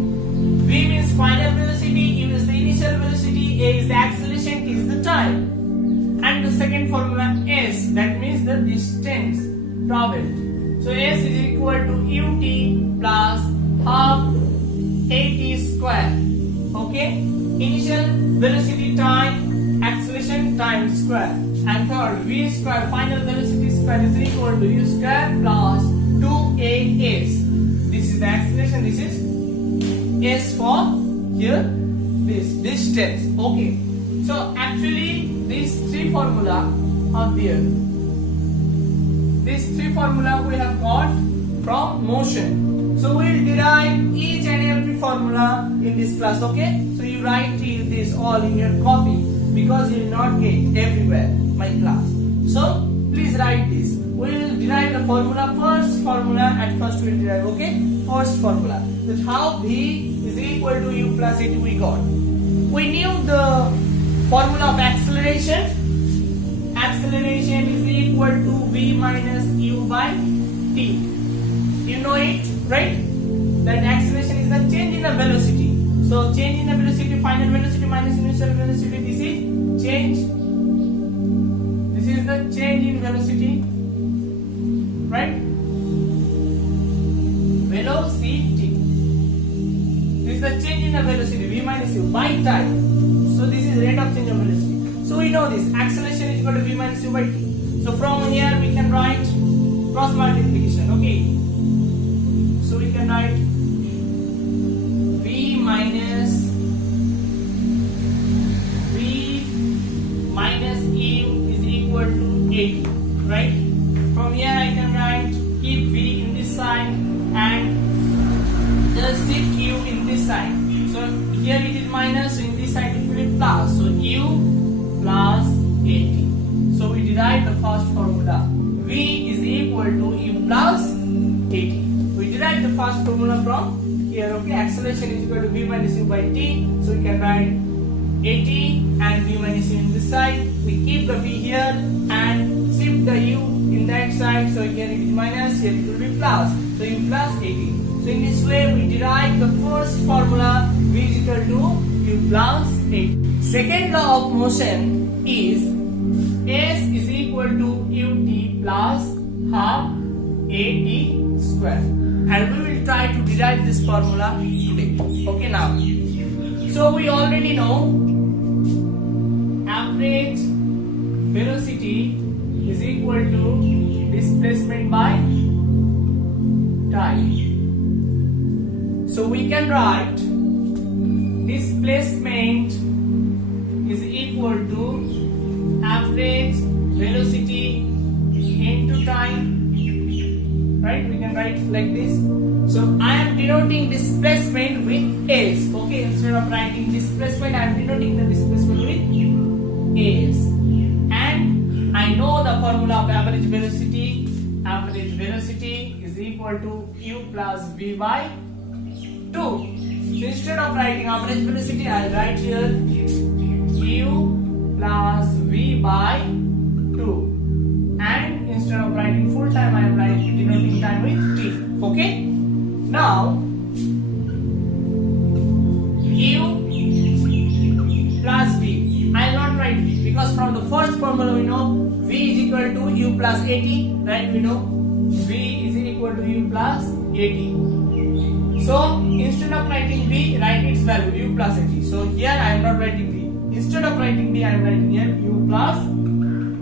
V means final velocity, u is the initial velocity, a is the acceleration, t is the time. And the second formula s, that means the distance traveled. So s is equal to ut plus half at square. Okay, initial velocity time, acceleration time square. And third, v square, final velocity square, is equal to u square plus 2as. This is the acceleration, this is s for here this distance. Okay, so actually these three formula are there. These three formula we have got from motion. So we will derive each and every formula in this class. Okay, so you write this all in your copy because you will not get everywhere my class. So please write this. We will derive the formula. First formula at first we will derive. Okay, first formula. That's how v is equal to u plus at we got. We knew the formula of acceleration. Acceleration is equal to v minus u by t. You know it, right? That acceleration is the change in the velocity. So change in the velocity, final velocity minus initial velocity. This is change. This is the change in velocity, right? Velocity. This is the change in the velocity, v minus u by time. So this is rate of change of velocity. So we know this acceleration is equal to v minus u by t. So from here we can write cross multiplication. Okay. So we can write v minus u is equal to 80, right? From here I can write keep v in this side and just shift u in this side. So here it is minus, so in this side it will be plus. So u plus 80. So we derive the first formula. V is equal to u plus 80. We derive the first formula from here. Okay, acceleration is equal to v minus u by t. So we can write 80 and v minus u in this side. We keep the v here and shift the u in that side. So here it is minus, here it will be plus. So u plus 80. So in this way we derive the first formula v is equal to u plus 80. Second law of motion is s is equal to ut plus half at square. And we will try to derive this formula today. Okay, now. So we already know average velocity is equal to displacement by time. So we can write displacement is equal to average velocity into time, right? We can write like this. So I am denoting displacement with A's. Okay, instead of writing displacement, I am denoting the displacement with A's. And I know the formula of average velocity. Average velocity is equal to u plus v by 2. So instead of writing average velocity, I will write here u plus v by 2. And instead of writing full time, I am writing denoting time with t. Okay. Now u plus v. I will not write v because from the first formula we know v is equal to u plus at. Right? We know v is equal to u plus at. So instead of writing v, write its value u plus at. So here I am not writing v. Instead of writing v, I am writing here u plus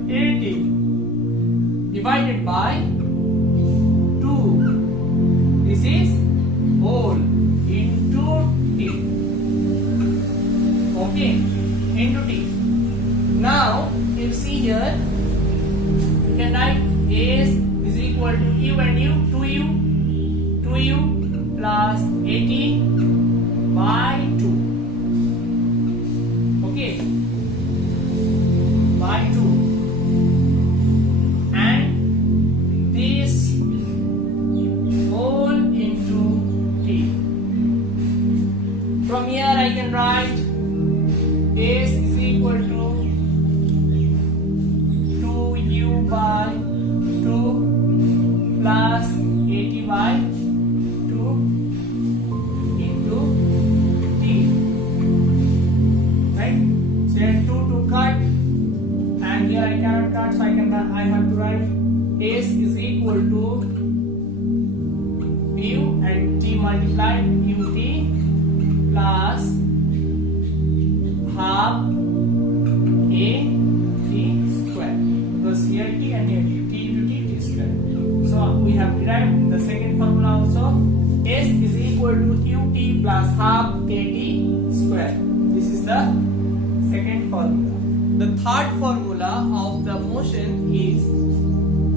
at divided by 2. This is whole into t. Okay, into t. Now you see here, you can write a is equal to u and u, 2u plus at by 2. Okay, by 2. And this whole into t. From here I can write s is equal to 2u by 2 plus 80 by 2 into t. Right? So here 2 to cut, and here I cannot cut, so I have to write s is equal to u and t multiplied ut plus half a t square, because here t and here t into t square. So we have derived the second formula also. S is equal to ut plus half at square. This is the second formula. The third formula of the motion is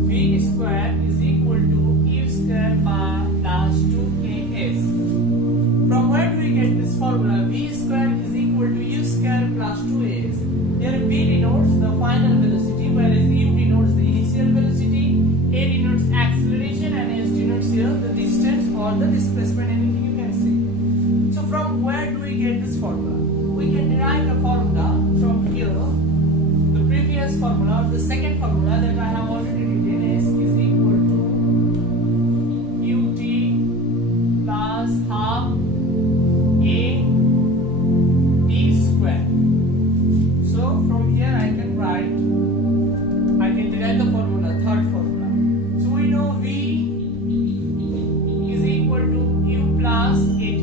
v square is equal to u square by plus 2ks. From where do we get this formula? V square is equal to u square plus 2as. Here v denotes the final velocity, whereas u denotes the initial velocity, a denotes acceleration, and s denotes here the distance or the displacement, anything you can say. So from where do we get this formula? We can derive the formula from here. The previous formula, the second formula that I have already written, s is equal to ut plus half a t square. So from here I can derive the formula, third formula. So we know v is equal to u plus at.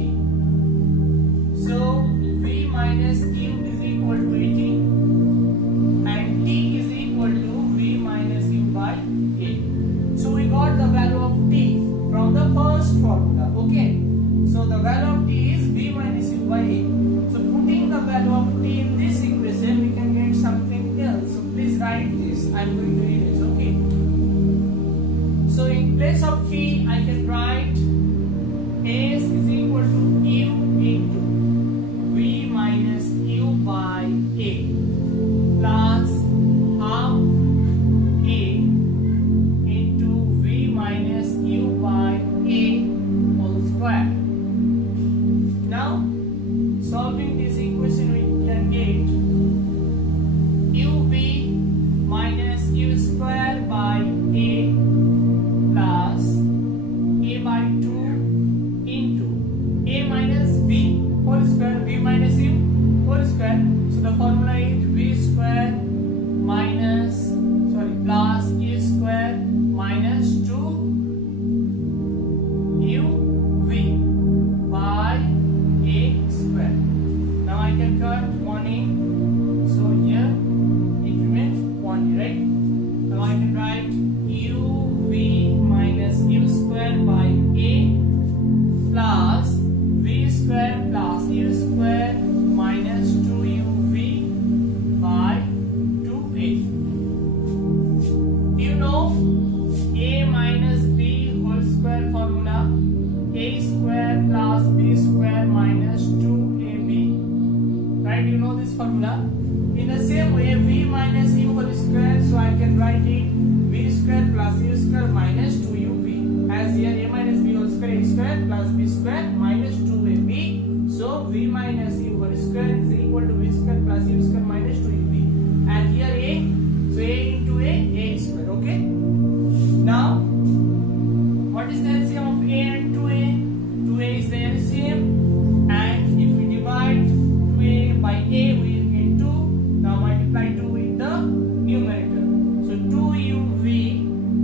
So v minus u is equal to at, and t is equal to v minus u by a. So we got the value of t from the first formula. Okay. So the value of t is v minus u by a. So putting the value of t in this equation, we can get something else. So please write this. I am going to erase. Okay. So in place of t, I can write s is equal to u into v minus u by a plus half a into v minus u by a whole square. Now, solving this equation, we can get uv minus u square formula. In the same way, v minus u whole square, so I can write it v square plus u square minus 2uv. As here a minus b whole square, a square plus b square minus 2ab. So v minus u whole square is equal to v square plus u square minus 2uv. And here a, so a into a square. Okay. Now, what is the LCM of a and 2a? 2a is the LCM, and if we divide 2a by a, we will get 2. Now multiply 2 with the numerator. So 2uv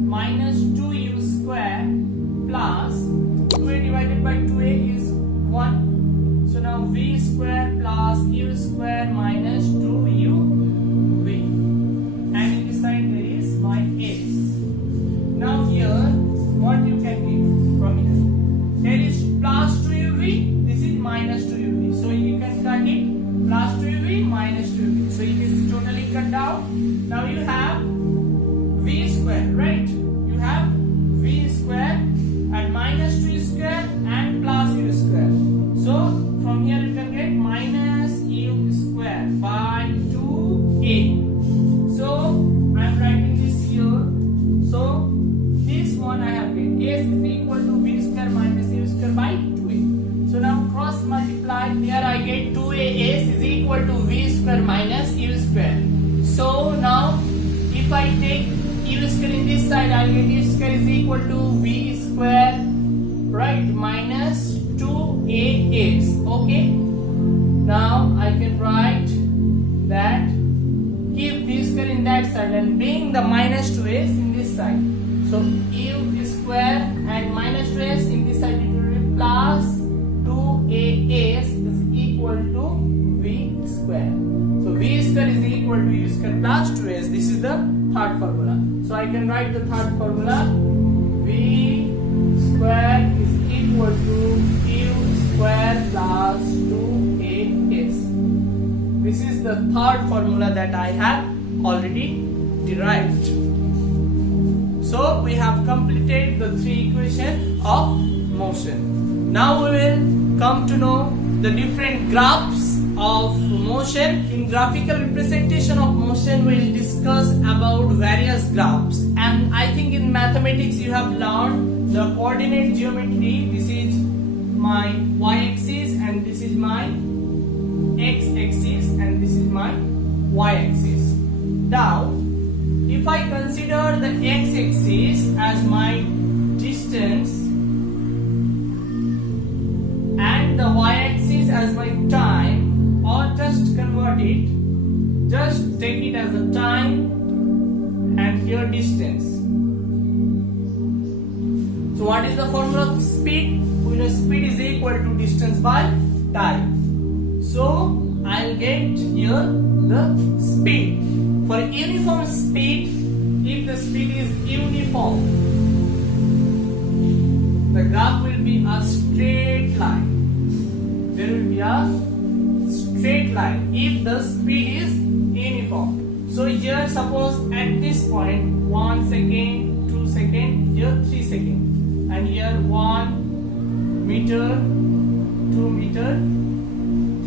minus 2u square plus 2a divided by 2a is 1. So now v square plus u square minus 2uv. And in this side there is my a. Now here, what you can get from here? There is plus 2uv, this is minus 2uv. So you can cut it, plus 2uv, minus 2uv. So it is totally cut down. Now you have v square, right? You have v square and minus 2 square and plus u square. So from here you can get minus u square by 2a. So I am writing this here. So this one I have get s is equal to v square minus u square by 2a. So now cross multiply, here I get 2as is equal to v square minus u square. So now if I take u square in this side, I will get u square is equal to v square, right, minus 2as. Okay. Now I can write that, keep v square in that side and bring the minus 2as in this side. So u square and minus 2s in this side, it will be plus 2as is equal to v square. So v square is equal to u square plus 2s. This is the third formula. So I can write the third formula. V square is equal to u square plus 2as. This is the third formula that I have already derived. So we have completed the three equations of motion. Now we will come to know the different graphs of motion. In graphical representation of motion, we will discuss about various graphs. And I think in mathematics you have learned the coordinate geometry. This is my y-axis and this is my x-axis and this is my y-axis. Now, if I consider the x-axis as my distance and the y-axis as my time, or just convert it, just take it as a time and here distance. So what is the formula of speed? We know speed is equal to distance by time. So I'll get here the speed. For uniform speed, if the speed is uniform, the graph will be a straight line. There will be a straight line if the speed is uniform. So here suppose at this point 1 second, 2 second, here 3 second, and here 1 meter, 2 meter,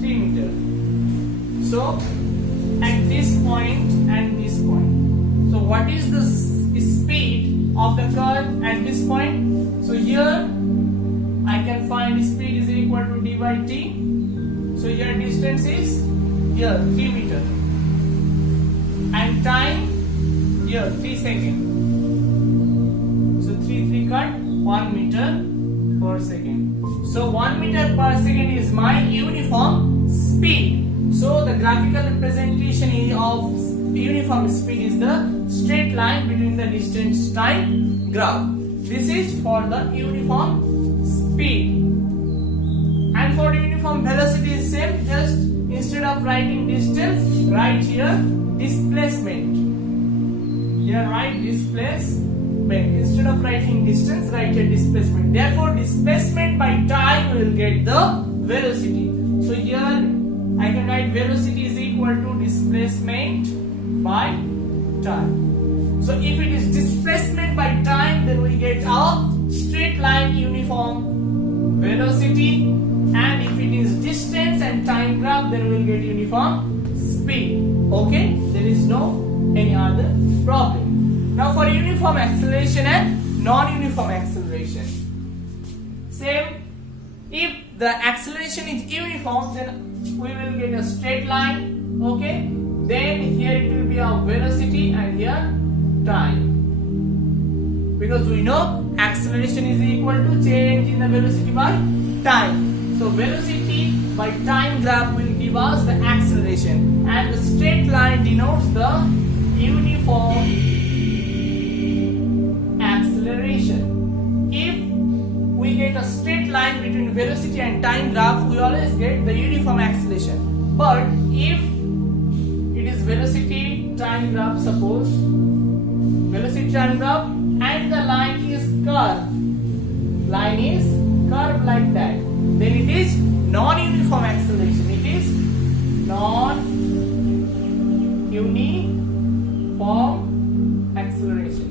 3 meter. So at this point and this point. So what is the speed of the curve at this point? So here I can find speed is equal to d by t. So here distance is here 3 meter and time here 3 seconds. So 3 cut 1 meter per second. So 1 meter per second is my uniform speed. So the graphical representation of uniform speed is the straight line between the distance time graph. This is for the uniform speed. And for uniform velocity is same, just instead of writing distance, write here displacement. Here write displacement. Instead of writing distance, write here displacement. Therefore displacement by time will get the velocity. So here I can write velocity is equal to displacement by time. So if it is displacement by time, then we get a straight line uniform velocity, and if it is distance and time graph, then we will get uniform speed. Okay, there is no any other problem. Now for uniform acceleration and non-uniform acceleration, same. If the acceleration is uniform, then we will get a straight line. Okay, then here it will be a velocity and here time, because we know acceleration is equal to change in the velocity by time. So velocity by time graph will give us the acceleration, and the straight line denotes the uniform acceleration. If we get a straight line between velocity and time graph, we always get the uniform acceleration. But if it is velocity time graph, suppose velocity time graph, and the line is curved like that, then it is non-uniform acceleration. It is non-uniform acceleration.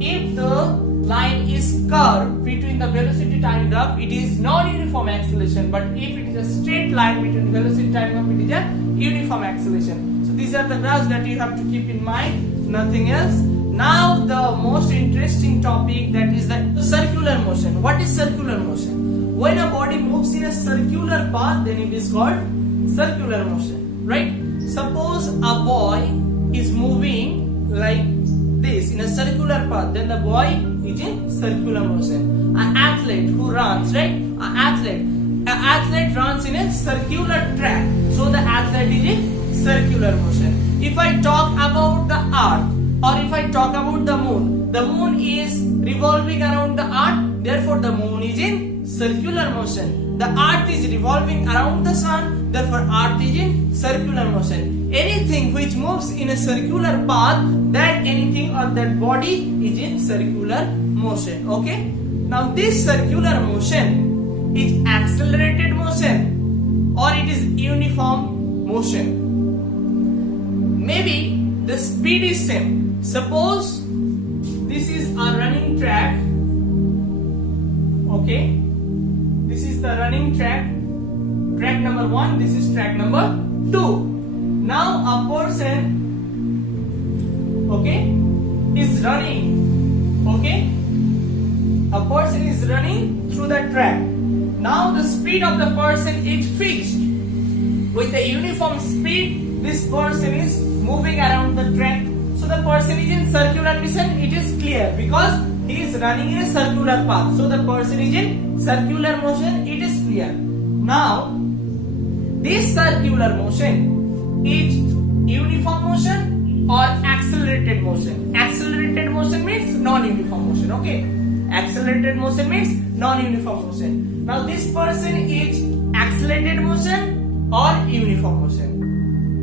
If the line is curved between the velocity time graph, it is non-uniform acceleration. But if it is a straight line between velocity time graph, it is a uniform acceleration. So these are the graphs that you have to keep in mind, nothing else. Now the most interesting topic, that is the circular motion. What is circular motion? When a body moves in a circular path, then it is called circular motion, right? Suppose a boy is moving like this in a circular path, then the boy is in circular motion. An athlete who runs, right? An athlete runs in a circular track, so the athlete is in circular motion. If I talk about the earth, or if I talk about the moon is revolving around the earth, therefore the moon is in circular motion. The earth is revolving around the sun, therefore earth is in circular motion. Anything which moves in a circular path, that anything or that body is in circular motion. Okay, now this circular motion is accelerated motion or it is uniform motion. Maybe the speed is same. Suppose this is a running track. Okay, this is the running track number 1, this is track number 2. Now a person, okay, is running. Okay, a person is running through the track. Now the speed of the person is fixed. With the uniform speed, this person is moving around the track. So the person is in circular motion, it is clear, because he is running in a circular path. So the person is in circular motion, it is clear. Now this circular motion is uniform motion or accelerated motion. Accelerated motion means non-uniform motion. Okay, accelerated motion means non-uniform motion. Now this person is accelerated motion or uniform motion.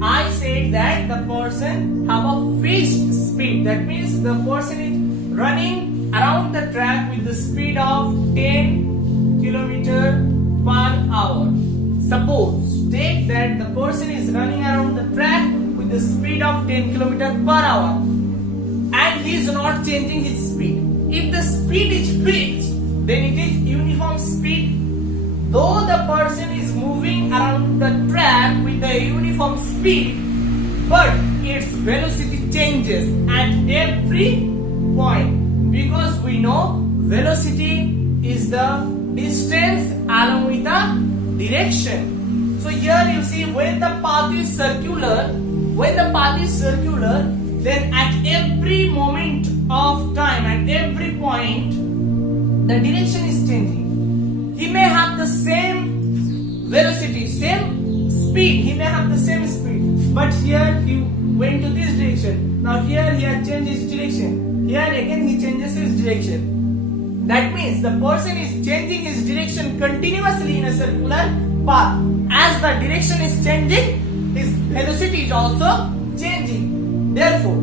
I said that the person have a fixed speed. That means the person is running around the track with the speed of 10 km/h. Suppose take that the person is running around the track with the speed of 10 km/h and he is not changing his speed. If the speed is fixed, then it is uniform speed. Though the person is moving around the track with the uniform speed, but its velocity changes at every point, because we know velocity is the distance along with the direction. So here you see, when the path is circular, then at every moment of time, at every point, the direction is changing. He may have the same velocity, same speed, but here he went to this direction. Now here he has changed his direction. Here again he changes his direction. That means the person is changing his direction continuously in a circular path. As the direction is changing, his velocity is also changing. Therefore,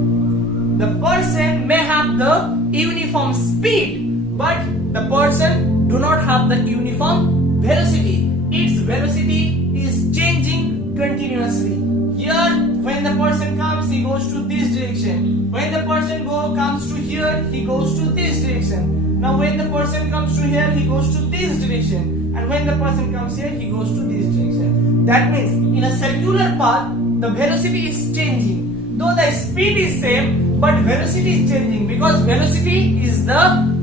the person may have the uniform speed, but the person do not have the uniform velocity. Its velocity is changing continuously. Here, when the person comes, he goes to this direction. When the person comes to here, he goes to this direction. Now when the person comes to here, he goes to this direction. And when the person comes here, he goes to this direction. That means in a circular path, the velocity is changing. Though the speed is same, but velocity is changing, because velocity is the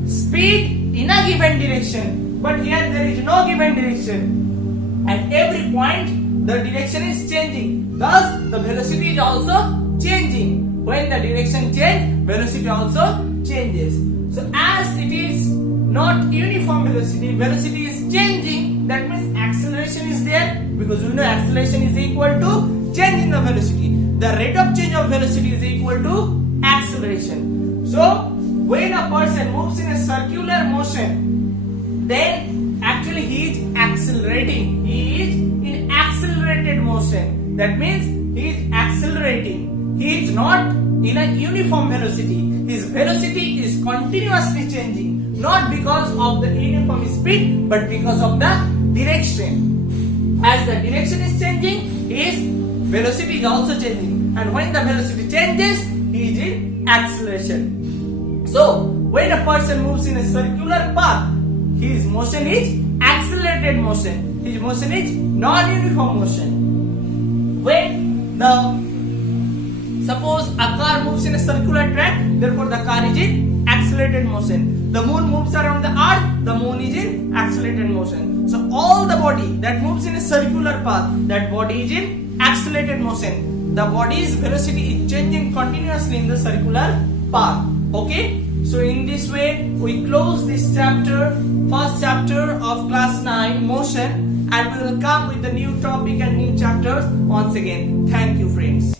speed in a given direction. But here there is no given direction. At every point the direction is changing. Thus the velocity is also changing. When the direction changes, velocity also changes. So as it is not uniform velocity, velocity is changing, that means acceleration is there, because we know acceleration is equal to change in the velocity. The rate of change of velocity is equal to acceleration. So when a person moves in a circular motion, then actually he is accelerating. He is in accelerated motion. That means he is accelerating. He is not in a uniform velocity. His velocity is continuously changing, not because of the uniform speed, but because of the direction. As the direction is changing, his velocity is also changing, and when the velocity changes, he is in acceleration. So when a person moves in a circular path, his motion is accelerated motion. His motion is non-uniform motion. When suppose a car moves in a circular track, therefore the car is in accelerated motion. The moon moves around the earth, the moon is in accelerated motion. So all the body that moves in a circular path, that body is in accelerated motion. The body's velocity is changing continuously in the circular path. Okay? So in this way we close this chapter, first chapter of class 9, motion, and we will come with the new topic and new chapters once again. Thank you, friends.